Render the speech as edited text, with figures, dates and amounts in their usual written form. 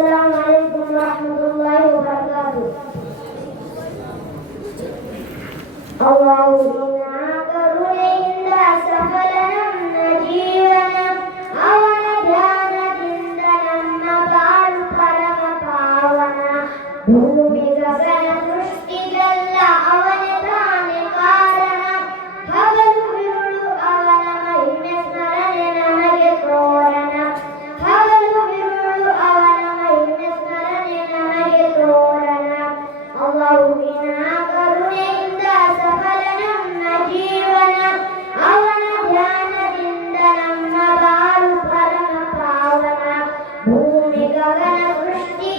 السلام عليكم ورحمة الله وبركاته. اللهم കരുണയില്ല സഫലനം ജീവനം അവന ധ്യാനದಿಂದ ನಮ್ಮ ಬಾಳು ಪರಮ ಪಾವನ ಭೂಮಿ ಗಗನ ಸೃಷ್ಟಿಗೆಲ್ಲ ಅವನೇ ತಾನೇ ಕಾರಣ ಹಗಲು ಬಿರುಳು ಅವನ ಮಹಿಮೆ ಸ್ಮರಣೆ ನಮಗೆ ತೋರಣ ಹಗಲು ಬಿರುಳು ಅವನ ಮಹಿಮೆ ಸ್ಮರಣೆ ನಮಗೆ ತೋರಣ ಅಲ್ಲಾಹುವಿನ ಕರುಣೆಯಿಂದ ಸಫಲನಂ ಜೀವನ ಅವನ ಧ್ಯಾನದಿಂದ ನಮ್ಮ ಬಾಳು ಪರಮ ಪಾವನ ಭೂಮಿ ಗಗನ ಸೃಷ್ಟಿ